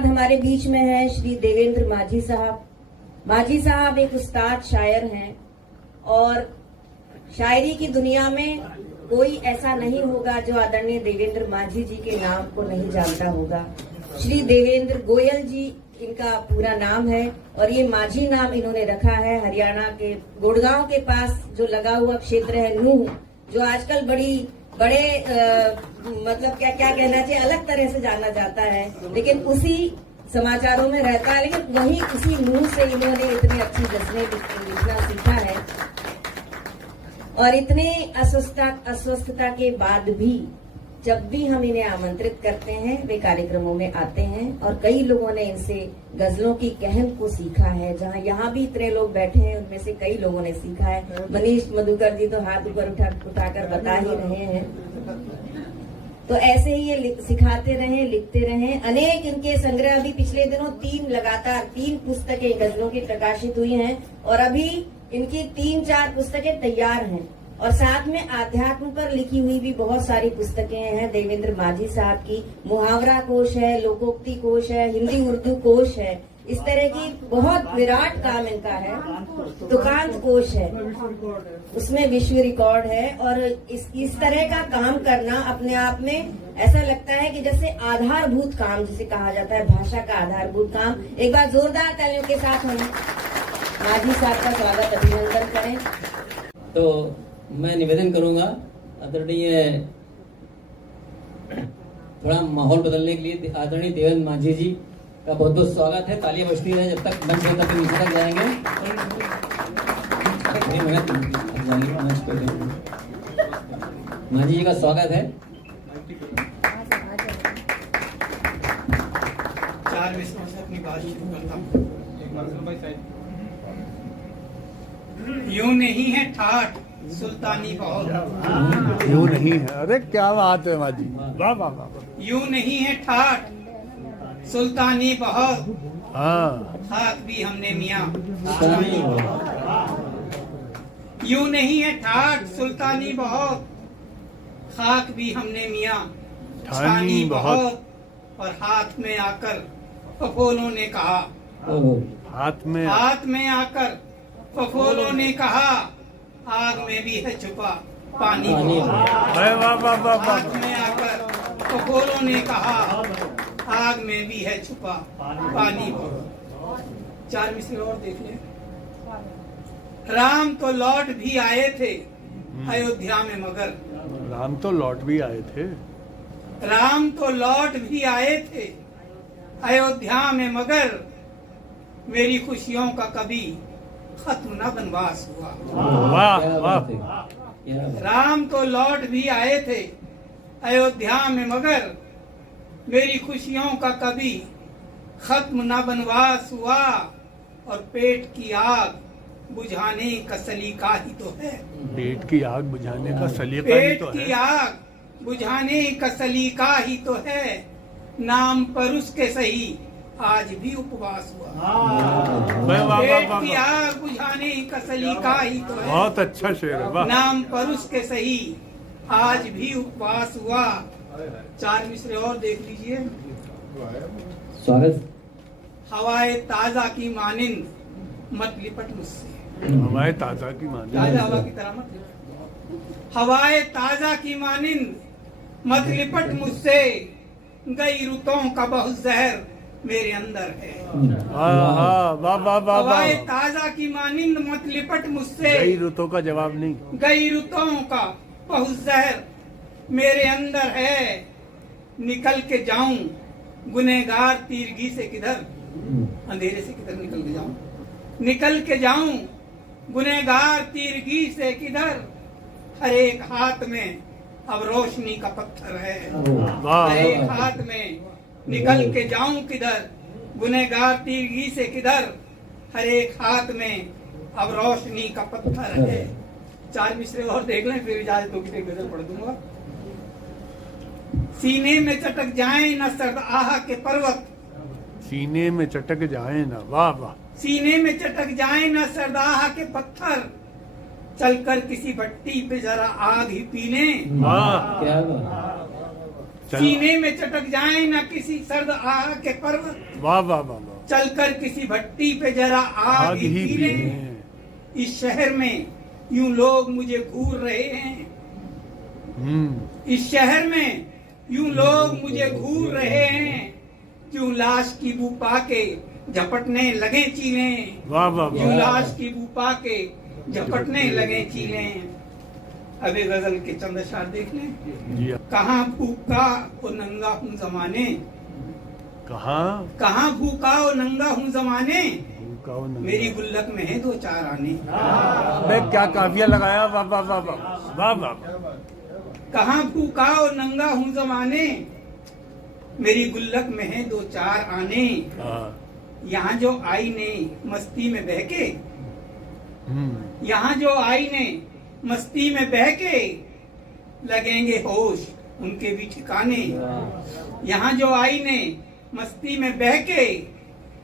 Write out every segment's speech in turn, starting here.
बाद हमारे बीच में है श्री देवेंद्र माझी साहब। माझी साहब एक उस्ताद शायर हैं और शायरी की दुनिया में कोई ऐसा नहीं होगा जो आदरणीय देवेंद्र माझी जी के नाम को नहीं जानता होगा। श्री देवेंद्र गोयल जी इनका पूरा नाम है और ये माझी नाम इन्होंने रखा है हरियाणा के गुड़गांव के पास जो लगा हुआ क्षेत्र है नूह, जो आजकल बड़े मतलब क्या कहना चाहिए अलग तरह से जाना जाता है, लेकिन उसी समाचारों में रहता है। लेकिन वही उसी नूह से इन्होंने इतनी अच्छी गजलें लिखना सीखा है और इतने अस्वस्थता के बाद भी जब भी हम इन्हें आमंत्रित करते हैं वे कार्यक्रमों में आते हैं और कई लोगों ने इनसे गजलों की कहन को सीखा है। जहां यहाँ भी इतने लोग बैठे हैं उनमें से कई लोगों ने सीखा है। मनीष मधुकर जी तो हाथ ऊपर उठाकर बता ही रहे हैं। तो ऐसे ही ये सिखाते रहे, लिखते रहे। अनेक इनके संग्रह अभी पिछले दिनों तीन पुस्तकें गजलों की प्रकाशित हुई हैं और अभी इनकी 3-4 पुस्तकें तैयार हैं और साथ में आध्यात्म पर लिखी हुई भी बहुत सारी पुस्तकें हैं। देवेंद्र माझी साहब की मुहावरा कोश है, लोकोक्ति कोश है, हिंदी उर्दू कोश है, इस तरह की बहुत विराट काम इनका है। तुकांत कोश है, उसमें विश्व रिकॉर्ड है और इस तरह का काम करना अपने आप में ऐसा लगता है कि जैसे आधारभूत काम जिसे कहा जाता है, भाषा का आधारभूत काम। एक बार जोरदार तालियों के साथ हम माझी साहब का स्वागत अभिनंदन करें। तो मैं निवेदन करूंगा आदरणीय थोड़ा माहौल बदलने के लिए आदरणीय देवेंद्र माझी जी का बहुत बहुत स्वागत है। तालियां बजती रहे जब तक मंच तक नीचे तक जाएंगे। माझी जी का स्वागत है। 4 मिनटों से अपनी बात शुरू करता हूँ। यूं नहीं है ठाठ सुल्तानी बहुत, यूं नहीं है। अरे क्या बात है माझी, वाह वाह वाह। यूं नहीं है ठाठ सुल्तानी बहुत, हाँ खाक भी हमने मियाँ। यूं नहीं है ठाठ सुल्तानी बहुत, खाक भी हमने मियाँ छानी बहुत। और हाथ में आकर फफोलों ने कहा, हाथ में आकर फफोलों ने कहा, आग में भी है छुपा पानी बहुत। हाथ में आकर फफोलों ने कहा, आग में भी है छुपा पानी बहुत। 4 मिसरे और देख ले। राम तो लौट भी आए थे अयोध्या में मगर, राम तो लौट भी आए थे, राम तो लौट भी आए थे अयोध्या में मगर, मेरी खुशियों का कभी खत्म न बनवास हुआ। वाह वाह। राम तो लौट भी आए थे अयोध्या में मगर, मेरी खुशियों का कभी खत्म न बनवास हुआ। और पेट की आग बुझाने का सलीका ही तो है, पेट की आग बुझाने का सलीका ही तो है। पेट की आग बुझाने का सलीका ही तो है, नाम पर उसके सही आज भी उपवास हुआ। पेट की आग बुझाने का सलीका ही तो है, बहुत अच्छा शेर है, वाह। नाम पर उसके सही आज भी उपवास हुआ। 4 मिसरे और देख लीजिए। स्वागत। हवाए ताजा की मानिंद मत लिपट मुझसे, हवाए ताजा की मानिंद, ताजा हवा की तरह मत लिपट। हवाए ताजा की मानिंद मत लिपट मुझसे, गई रुतों का बहुत जहर मेरे अंदर है। वाह वाह वाह। हवाए ताजा की मानिंद मत लिपट मुझसे, कई रुतों का जवाब नहीं, गई रुतों का बहुत जहर मेरे अंदर है। निकल के जाऊं गुनहगार तीरगी से किधर, अंधेरे से किधर निकल के जाऊं, निकल के जाऊं गुनहगार तीरगी से किधर। हर एक हाथ में अब रोशनी का पत्थर है, हर एक हाथ में निकल के जाऊं किधर, गुनहगार तीरगी से किधर। हर एक हाथ में अब रोशनी का पत्थर है। 4 मिसरे और देख लें फिर इजाजत होगी तो गजल पढ़ दूंगा। सीने में चटक जाए न सर्द आह के पर्वत, सीने में चटक जाए ना, वाह वाह। सीने में चटक जाए न सरदाह के पत्थर, चलकर किसी भट्टी पे जरा आग ही पीने। वाह। क्या बात। सीने में चटक जाए न किसी सर्द आग के पर्वत, वाह वाह वाह वाह। चलकर किसी भट्टी पे जरा आग आग ही ही पी पी लें। लें। इस शहर में यूं लोग मुझे घूर रहे हैं, इस शहर में यूं लोग मुझे घूर रहे हैं, क्यों लाश की बू पाके झपटने लगे चीलें, वाह वाह क्यों वाह। लाश की बू पाके झपटने लगे चीलें। अब ये गजल के चंद अशआर देख लें। जी कहाँ भूखा और नंगा हूँ जमाने, कहाँ कहाँ भूखा और नंगा हूँ जमाने, भूखा हो नंगा। मेरी गुल्लक में है दो चार आने। अबे क्या काफिया लगाया, वाह वाह वाह वाह वाह वाह। कहाँ भूखा और नंगा हूँ जमाने, मेरी गुल्लक में है दो चार आने। हाँ। यहाँ जो आईने मस्ती में बहके, हम्म। यहाँ जो आईने मस्ती में बहके लगेंगे होश उनके भी ठिकाने। यहाँ जो आईने मस्ती में बहके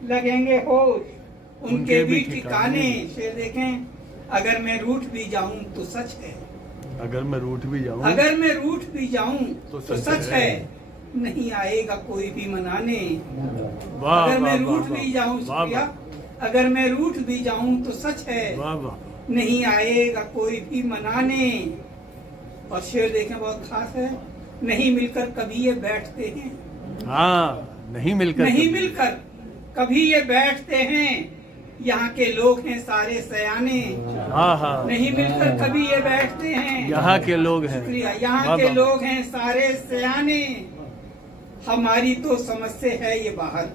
लगेंगे होश उनके भी ठिकाने। शेर देखें, अगर मैं रूठ भी जाऊं तो सच है, अगर मैं रूठ भी जाऊं, अगर मैं रूठ भी जाऊं तो तो सच है, नहीं आएगा कोई भी मनाने। वाह अगर मैं वाह, रूठ वाह, भी जाऊं, वाह, शुक्रिया, अगर मैं रूठ भी जाऊं तो सच है, वाह वाह। नहीं आएगा कोई भी मनाने। और शेर देखें बहुत खास है, नहीं मिलकर कभी ये बैठते हैं, हाँ, नहीं मिलकर नहीं मिलकर कभी ये बैठते हैं, यहाँ के लोग हैं सारे सयाने। हाँ हाँ, नहीं मिलकर कभी ये बैठते हैं, यहाँ के लोग हैं। शुक्रिया, यहाँ वाह, के वाह। लोग हैं सारे सयाने। हमारी तो समझ से है ये बाहर,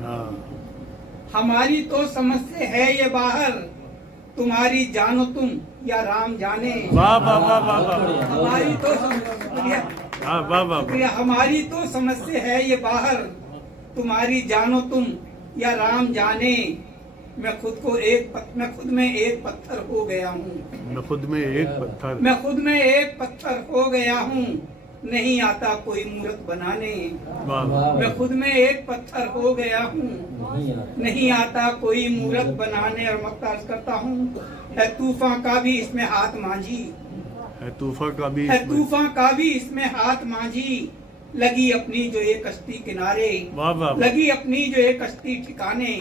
हाँ। हमारी तो समझ से है ये बाहर, तुम्हारी जानो तुम या राम जाने। वाह वाह वाह वाह वाह। हमारी तो शुक्रिया, हाँ, वाह वाह। शुक्रिया, हमारी तो समझ से है ये बाहर, तुम्हारी जानो तुम या राम जाने। मैं खुद में एक पत्थर हो गया हूँ, मैं खुद में एक पत्थर, मैं खुद में एक पत्थर हो गया हूँ, नहीं आता कोई मूर्त बनाने। वाह वाह। मैं खुद में एक पत्थर हो गया हूँ, नहीं आता कोई मूर्त बनाने। और मक्ताज करता हूँ, है तूफान का भी इसमें हाथ मांझी, है तूफा का भी है इसमें। तूफान का भी इसमें हाथ मांझी, लगी अपनी जो ये कश्ती किनारे, वाह वाह वाह। लगी अपनी जो ये कश्ती ठिकाने।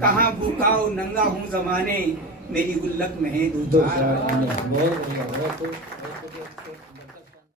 कहाँ भूखा और नंगा हूँ जमाने, मेरी गुल्लक में है दो चार। बहुत बढ़िया, बहुत